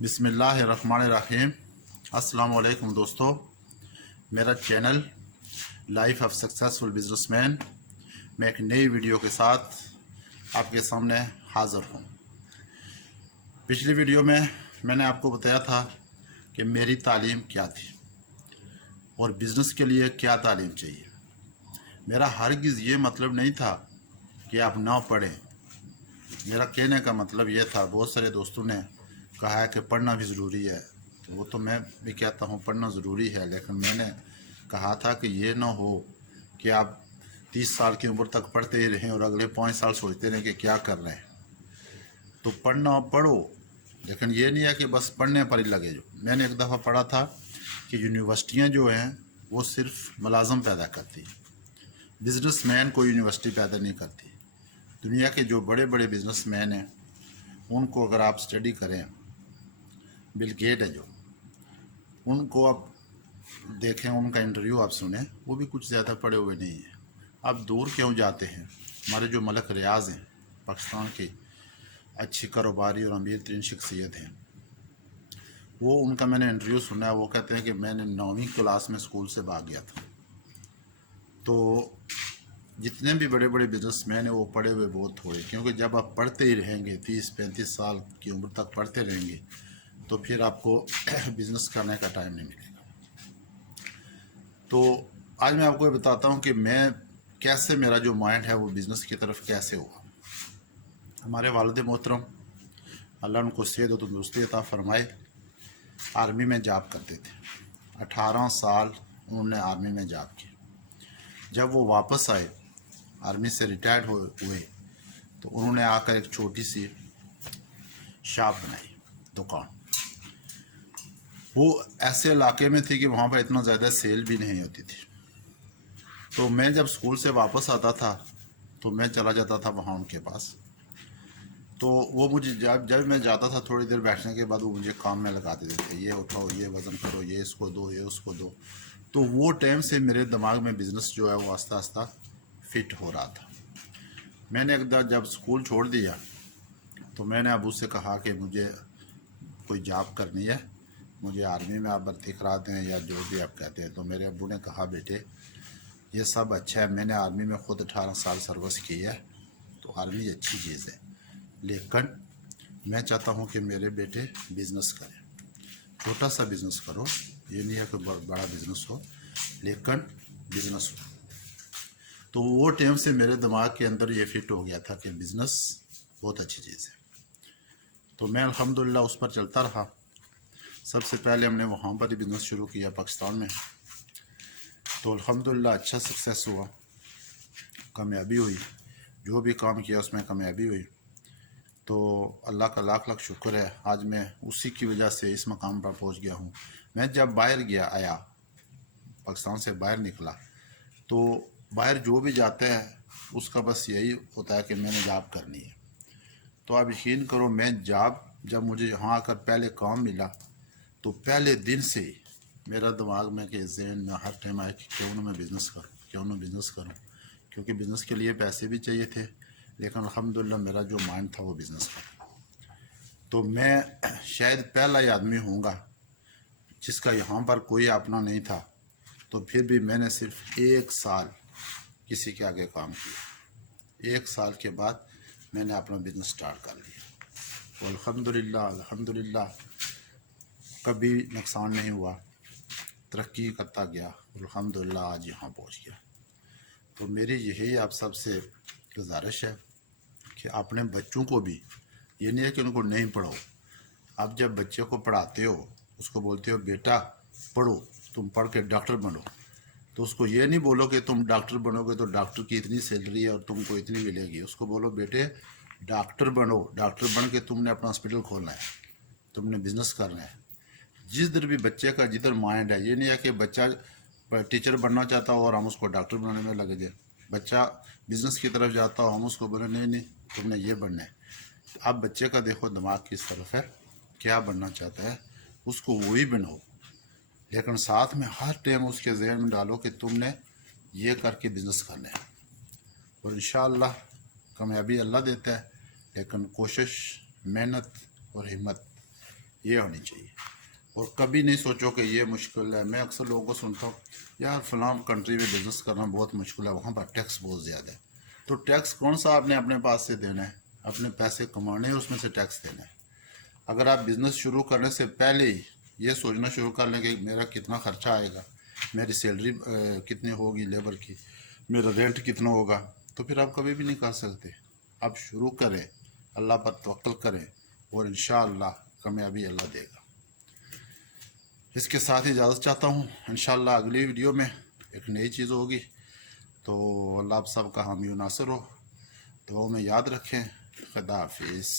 बिस्मिल्लाहिर्रहमानिर्रहीम। अस्सलाम वालेकुम दोस्तों, मेरा channel life of successful businessman में एक नई वीडियो के साथ आपके सामने हाज़िर हूँ। पिछली वीडियो में मैंने आपको बताया था कि मेरी तालीम क्या थी और बिज़नेस के लिए क्या तालीम चाहिए। मेरा हरगिज़ ये मतलब नहीं था कि आप ना पढ़ें। मेरा कहने का मतलब ये था, बहुत सारे दोस्तों ने कहा है कि पढ़ना भी ज़रूरी है, तो वो तो मैं भी कहता हूँ पढ़ना ज़रूरी है, लेकिन मैंने कहा था कि ये ना हो कि आप 30 साल की उम्र तक पढ़ते ही रहें और अगले 5 साल सोचते रहें कि क्या कर रहे हैं। तो पढ़ना पढ़ो, लेकिन ये नहीं है कि बस पढ़ने पर ही लगे। जो मैंने एक दफ़ा पढ़ा था कि यूनिवर्सिटियाँ जो हैं वो सिर्फ मुलाजम पैदा करती हैं, बिजनेसमैन को यूनिवर्सिटी पैदा नहीं करती। दुनिया के जो बड़े बड़े बिजनेसमैन हैं उनको अगर आप स्टडी करें, बिल गेट है जो, उनको आप देखें, उनका इंटरव्यू आप सुने, वो भी कुछ ज़्यादा पढ़े हुए नहीं हैं। आप दूर क्यों जाते हैं? हमारे जो मलक रियाज़ हैं, पाकिस्तान की अच्छी कारोबारी और अमीर तरीन शख्सियत हैं, वो उनका मैंने इंटरव्यू सुना है। वो कहते हैं कि मैंने 9वीं क्लास में स्कूल से भाग गया था। तो जितने भी बड़े बड़े बिजनेसमैन हैं वो पढ़े हुए बहुत थोड़े, क्योंकि जब आप पढ़ते ही रहेंगे 30-35 साल की उम्र तक पढ़ते रहेंगे तो फिर आपको बिज़नेस करने का टाइम नहीं मिलेगा। तो आज मैं आपको ये बताता हूँ कि मैं कैसे, मेरा जो माइंड है वो बिज़नेस की तरफ कैसे हुआ। हमारे वालिद मोहतरम, अल्लाह उनको सेहत और तंदुरुस्ती अता फरमाए, आर्मी में जॉब करते थे। 18 साल उन्होंने आर्मी में जॉब की। जब वो वापस आए, आर्मी से रिटायर्ड हुए, तो उन्होंने आकर एक छोटी सी शॉप बनाई, दुकान। वो ऐसे इलाके में थी कि वहाँ पर इतना ज़्यादा सेल भी नहीं होती थी। तो मैं जब स्कूल से वापस आता था तो मैं चला जाता था वहाँ उनके पास। तो वो मुझे जब मैं जाता था, थोड़ी देर बैठने के बाद वो मुझे काम में लगा देते थे, ये उठाओ, ये वज़न करो, ये इसको दो, ये उसको दो। तो वो टाइम से मेरे दिमाग में बिज़नेस जो है वो आस्ता आस्ता फिट हो रहा था। मैंने एक बार जब स्कूल छोड़ दिया तो मैंने अबू से कहा कि मुझे कोई जॉब करनी है, मुझे आर्मी में आप भर्ती करा दें या जो भी आप कहते हैं। तो मेरे अबू ने कहा, बेटे ये सब अच्छा है, मैंने आर्मी में ख़ुद 18 साल सर्विस की है, तो आर्मी अच्छी चीज़ है, लेकिन मैं चाहता हूँ कि मेरे बेटे बिज़नेस करें। छोटा सा बिज़नेस करो, ये नहीं है कि बड़ा बिज़नेस हो, लेकिन बिज़नेस हो। तो वो टाइम से मेरे दिमाग के अंदर ये फिट हो गया था कि बिज़नेस बहुत अच्छी चीज़ है। तो मैं अल्हम्दुलिल्लाह उस पर चलता रहा। सबसे पहले हमने वहाँ पर ही बिज़नेस शुरू किया पाकिस्तान में, तो अल्हम्दुलिल्लाह अच्छा सक्सेस हुआ, कामयाबी हुई, जो भी काम किया उसमें कामयाबी हुई। तो अल्लाह का लाख लाख शुक्र है, आज मैं उसी की वजह से इस मकाम पर पहुंच गया हूं। मैं जब बाहर आया, पाकिस्तान से बाहर निकला, तो बाहर जो भी जाता है उसका बस यही होता है कि मैंने जॉब करनी है। तो आप यकीन करो, मैं जब मुझे यहाँ आकर पहले काम मिला तो पहले दिन से ही मेरा दिमाग में कि जहन में हर टाइम आया कि क्यों ना मैं बिज़नेस करूँ, क्यों ना बिज़नेस करूँ, क्योंकि बिज़नेस के लिए पैसे भी चाहिए थे, लेकिन अल्हम्दुलिल्लाह मेरा जो माइंड था वो बिज़नेस का। तो मैं शायद पहला ही आदमी होऊंगा जिसका यहाँ पर कोई अपना नहीं था, तो फिर भी मैंने सिर्फ 1 साल किसी के आगे काम किया। 1 साल के बाद मैंने अपना बिज़नेस स्टार्ट कर लिया। तो अल्हम्दुलिल्लाह कभी नुकसान नहीं हुआ, तरक्की करता गया, अल्हम्दुलिल्लाह आज यहाँ पहुँच गया। तो मेरी यही आप सबसे गुजारिश है कि अपने बच्चों को भी, ये नहीं है कि उनको नहीं पढ़ाओ, आप जब बच्चे को पढ़ाते हो, उसको बोलते हो बेटा पढ़ो, तुम पढ़ के डॉक्टर बनो, तो उसको ये नहीं बोलो कि तुम डॉक्टर बनोगे तो डॉक्टर की इतनी सैलरी है और तुमको इतनी मिलेगी। उसको बोलो बेटे डॉक्टर बनो, डॉक्टर बन के तुमने अपना हॉस्पिटल खोलना है, तुमने बिज़नेस करना है। जिधर भी बच्चे का जिधर माइंड है, ये नहीं है कि बच्चा टीचर बनना चाहता हो और हम उसको डॉक्टर बनाने में लगे जाए, बच्चा बिज़नेस की तरफ जाता हो हम उसको बोले नहीं नहीं तुमने ये बनना है। अब बच्चे का देखो दिमाग किस तरफ है, क्या बनना चाहता है, उसको वही बनाओ, लेकिन साथ में हर टाइम उसके जहन में डालो कि तुमने ये करके बिज़नेस करना है। और इंशाअल्लाह कामयाबी अल्लाह देता है, लेकिन कोशिश, मेहनत और हिम्मत یہ ہونی چاہیے. اور کبھی نہیں سوچو کہ یہ مشکل ہے. میں اکثر لوگوں کو سنتا ہوں یار فلاں کنٹری میں بزنس کرنا بہت مشکل ہے, وہاں پر ٹیکس بہت زیادہ ہے. تو ٹیکس کون سا آپ نے اپنے پاس سے دینا ہے؟ اپنے پیسے کمانے ہیں, اس میں سے ٹیکس دینا ہے. اگر آپ بزنس شروع کرنے سے پہلے ہی یہ سوچنا شروع کر لیں کہ میرا کتنا خرچہ آئے گا, میری سیلری کتنی ہوگی لیبر کی, میرا رینٹ کتنا ہوگا, تو پھر آپ کبھی بھی نہیں کر سکتے. آپ شروع کریں, اللہ پر توکل کریں, اور انشاءاللہ کامیابی اللہ دے گا. اس کے ساتھ اجازت چاہتا ہوں. انشاءاللہ اگلی ویڈیو میں ایک نئی چیز ہوگی. تو اللہ آپ سب کا حامی و ناصر ہو. دعاؤں میں یاد رکھیں. خدا حافظ.